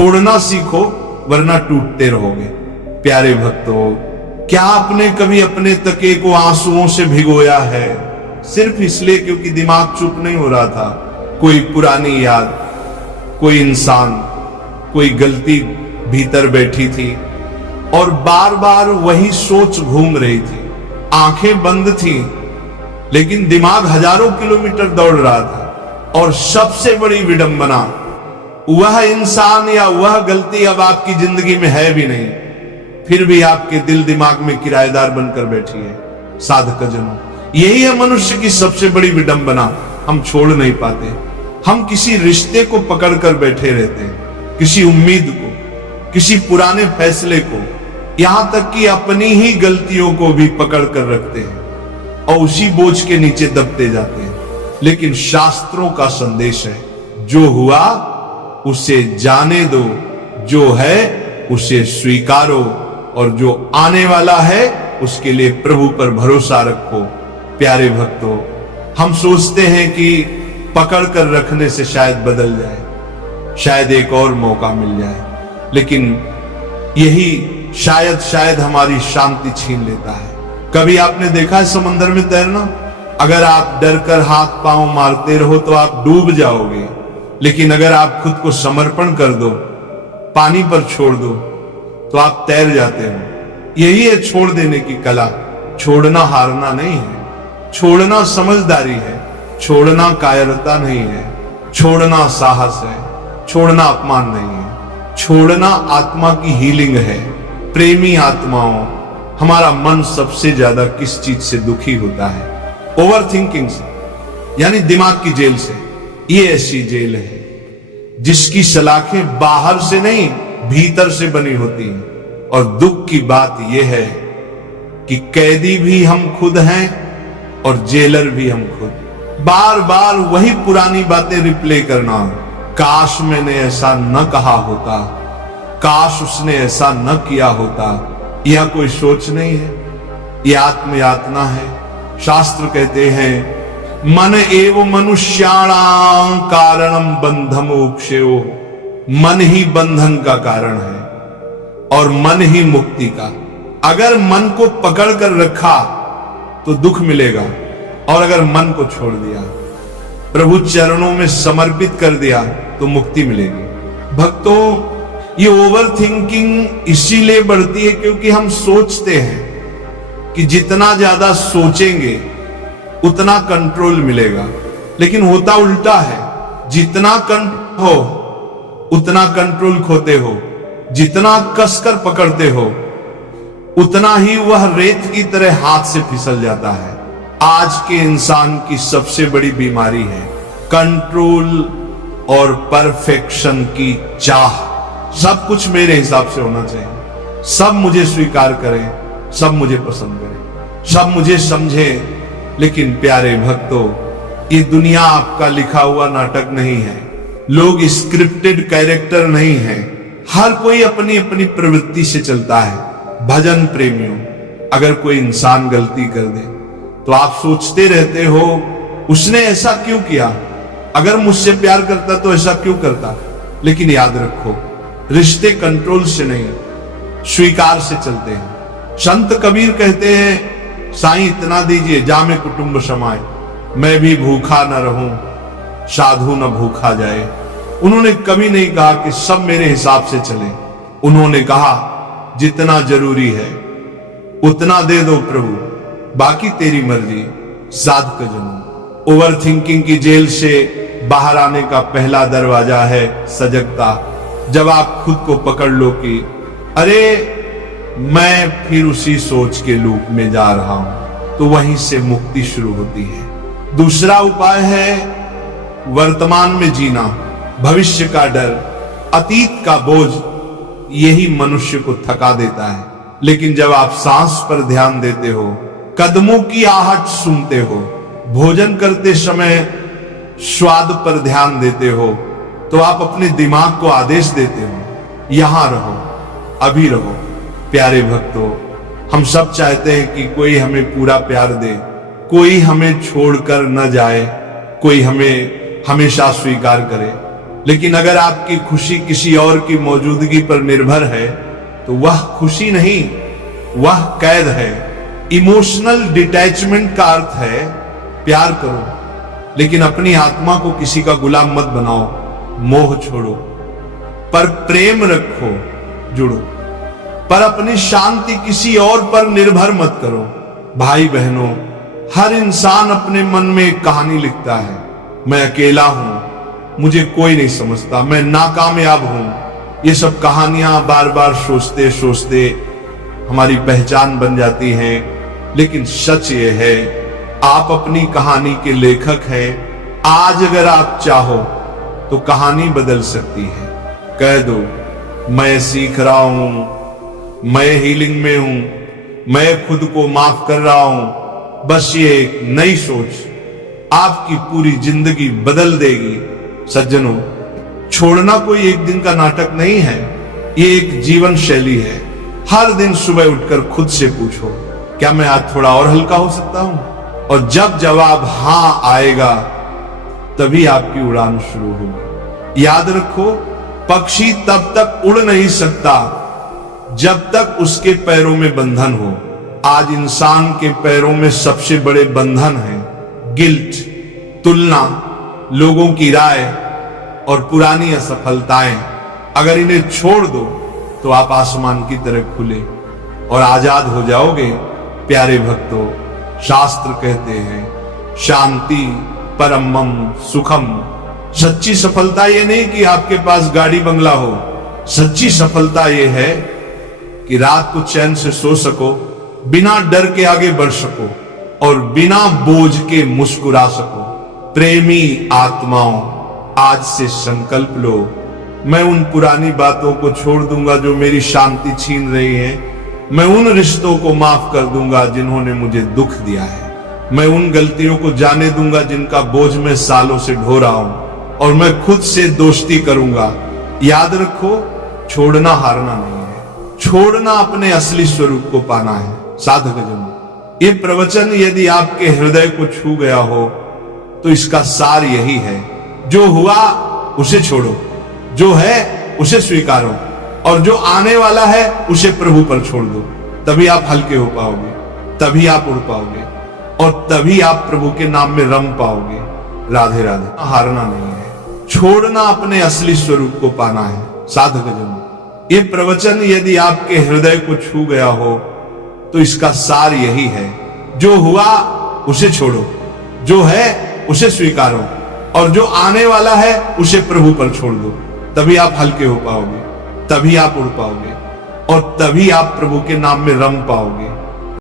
छोड़ना सीखो वरना टूटते रहोगे। प्यारे भक्तों, क्या आपने कभी अपने तके को आंसुओं से भिगोया है सिर्फ इसलिए क्योंकि दिमाग चुप नहीं हो रहा था? कोई पुरानी याद, कोई इंसान, कोई गलती भीतर बैठी थी और बार बार वही सोच घूम रही थी। आंखें बंद थी लेकिन दिमाग हजारों किलोमीटर दौड़ रहा था। और सबसे बड़ी विडंबना, वह इंसान या वह गलती अब आपकी जिंदगी में है भी नहीं, फिर भी आपके दिल दिमाग में किराएदार बनकर बैठी है। साधकजनों, यही है मनुष्य की सबसे बड़ी विडंबना। हम छोड़ नहीं पाते। हम किसी रिश्ते को पकड़कर बैठे रहते हैं, किसी उम्मीद को, किसी पुराने फैसले को, यहां तक कि अपनी ही गलतियों को भी पकड़ कर रखते हैं और उसी बोझ के नीचे दबते जाते हैं। लेकिन शास्त्रों का संदेश है, जो हुआ उसे जाने दो, जो है उसे स्वीकारो और जो आने वाला है उसके लिए प्रभु पर भरोसा रखो। प्यारे भक्तों, हम सोचते हैं कि पकड़ कर रखने से शायद बदल जाए, शायद एक और मौका मिल जाए, लेकिन यही शायद हमारी शांति छीन लेता है। कभी आपने देखा है समंदर में तैरना? अगर आप डर कर हाथ पांव मारते रहो तो आप डूब जाओगे, लेकिन अगर आप खुद को समर्पण कर दो, पानी पर छोड़ दो, तो आप तैर जाते हो। यही है छोड़ देने की कला। छोड़ना हारना नहीं है, छोड़ना समझदारी है, छोड़ना कायरता नहीं है, छोड़ना साहस है, छोड़ना अपमान नहीं है, छोड़ना आत्मा की हीलिंग है। प्रेमी आत्माओं, हमारा मन सबसे ज्यादा किस चीज से दुखी होता है? ओवर थिंकिंग से, यानी दिमाग की जेल से। ये ऐसी जेल है जिसकी सलाखें बाहर से नहीं भीतर से बनी होती हैं। और दुख की बात यह है कि कैदी भी हम खुद हैं और जेलर भी हम खुद। बार बार वही पुरानी बातें रिप्ले करना, काश मैंने ऐसा न कहा होता, काश उसने ऐसा न किया होता, यह कोई सोच नहीं है, यह आत्मयातना है। शास्त्र कहते हैं, मन एव मनुष्याणां कारणम बंधमोक्षयो। मन ही बंधन का कारण है और मन ही मुक्ति का। अगर मन को पकड़ कर रखा तो दुख मिलेगा, और अगर मन को छोड़ दिया, प्रभु चरणों में समर्पित कर दिया, तो मुक्ति मिलेगी। भक्तों, ये ओवर थिंकिंग इसीलिए बढ़ती है क्योंकि हम सोचते हैं कि जितना ज्यादा सोचेंगे उतना कंट्रोल मिलेगा, लेकिन होता उल्टा है। जितना कंट्रोल हो उतना कंट्रोल खोते हो, जितना कसकर पकड़ते हो उतना ही वह रेत की तरह हाथ से फिसल जाता है। आज के इंसान की सबसे बड़ी बीमारी है कंट्रोल और परफेक्शन की चाह। सब कुछ मेरे हिसाब से होना चाहिए, सब मुझे स्वीकार करें, सब मुझे पसंद करें, सब मुझे समझे। लेकिन प्यारे भक्तों, ये दुनिया आपका लिखा हुआ नाटक नहीं है। लोग स्क्रिप्टेड कैरेक्टर नहीं है। हर कोई अपनी अपनी प्रवृत्ति से चलता है। भजन प्रेमियों, अगर कोई इंसान गलती कर दे तो आप सोचते रहते हो उसने ऐसा क्यों किया, अगर मुझसे प्यार करता तो ऐसा क्यों करता। लेकिन याद रखो, रिश्ते कंट्रोल से नहीं स्वीकार से चलते हैं। संत कबीर कहते हैं, साईं इतना दीजिए जामे कुटुंब समाए, मैं भी भूखा न रहूं साधु न भूखा जाए। उन्होंने कभी नहीं कहा कि सब मेरे हिसाब से चले। उन्होंने कहा जितना जरूरी है उतना दे दो प्रभु, बाकी तेरी मर्जी। साधकजनों, ओवर थिंकिंग की जेल से बाहर आने का पहला दरवाजा है सजगता। जब आप खुद को पकड़ लो कि अरे मैं फिर उसी सोच के लूप में जा रहा हूं, तो वहीं से मुक्ति शुरू होती है। दूसरा उपाय है वर्तमान में जीना। भविष्य का डर, अतीत का बोझ, यही मनुष्य को थका देता है। लेकिन जब आप सांस पर ध्यान देते हो, कदमों की आहट सुनते हो, भोजन करते समय स्वाद पर ध्यान देते हो, तो आप अपने दिमाग को आदेश देते हो, यहां रहो, अभी रहो। प्यारे भक्तों, हम सब चाहते हैं कि कोई हमें पूरा प्यार दे, कोई हमें छोड़कर न जाए, कोई हमें हमेशा स्वीकार करे। लेकिन अगर आपकी खुशी किसी और की मौजूदगी पर निर्भर है तो वह खुशी नहीं, वह कैद है। इमोशनल डिटैचमेंट का अर्थ है प्यार करो लेकिन अपनी आत्मा को किसी का गुलाम मत बनाओ, मोह छोड़ो, पर प्रेम रखो, जुड़ो, पर अपनी शांति किसी और पर निर्भर मत करो। भाई बहनों, हर इंसान अपने मन में एक कहानी लिखता है। मैं अकेला हूं, मुझे कोई नहीं समझता, मैं नाकामयाब हूं। ये सब कहानियां बार बार सोचते सोचते हमारी पहचान बन जाती हैं। लेकिन सच ये है, आप अपनी कहानी के लेखक हैं। आज अगर आप चाहो तो कहानी बदल सकती है। कह दो, मैं सीख रहा हूं, मैं हीलिंग में हूं, मैं खुद को माफ कर रहा हूं। बस ये एक नई सोच आपकी पूरी जिंदगी बदल देगी। सज्जनों, छोड़ना कोई एक दिन का नाटक नहीं है, ये एक जीवन शैली है। हर दिन सुबह उठकर खुद से पूछो, क्या मैं आज थोड़ा और हल्का हो सकता हूं? और जब जवाब हां आएगा तभी आपकी उड़ान शुरू होगी। याद रखो, पक्षी तब तक उड़ नहीं सकता जब तक उसके पैरों में बंधन हो। आज इंसान के पैरों में सबसे बड़े बंधन हैं गिल्ट, तुलना, लोगों की राय और पुरानी असफलताएं। अगर इन्हें छोड़ दो तो आप आसमान की तरह खुले और आजाद हो जाओगे। प्यारे भक्तों, शास्त्र कहते हैं शांति परमम सुखम। सच्ची सफलता ये नहीं कि आपके पास गाड़ी बंगला हो, सच्ची सफलता ये है कि रात को चैन से सो सको, बिना डर के आगे बढ़ सको और बिना बोझ के मुस्कुरा सको। प्रेमी आत्माओं, आज से संकल्प लो, मैं उन पुरानी बातों को छोड़ दूंगा जो मेरी शांति छीन रही है। मैं उन रिश्तों को माफ कर दूंगा जिन्होंने मुझे दुख दिया है। मैं उन गलतियों को जाने दूंगा जिनका बोझ मैं सालों से ढो रहा हूं और मैं खुद से दोस्ती करूंगा। याद रखो, छोड़ना हारना नहीं है, छोड़ना अपने असली स्वरूप को पाना है। साधकजनों, ये प्रवचन यदि आपके हृदय को छू गया हो तो इसका सार यही है, जो हुआ उसे छोड़ो, जो है उसे स्वीकारो और जो आने वाला है उसे प्रभु पर छोड़ दो। तभी आप हल्के हो पाओगे, तभी आप उड़ पाओगे और तभी आप प्रभु के नाम में रम पाओगे। राधे राधे। हारना नहीं है, छोड़ना अपने असली स्वरूप को पाना है। साधकजनों, ये प्रवचन यदि आपके हृदय को छू गया हो तो इसका सार यही है, जो हुआ उसे छोड़ो, जो है उसे स्वीकारो और जो आने वाला है उसे प्रभु पर छोड़ दो। तभी आप हल्के हो पाओगे, तभी आप उड़ पाओगे और तभी आप प्रभु के नाम में रम पाओगे।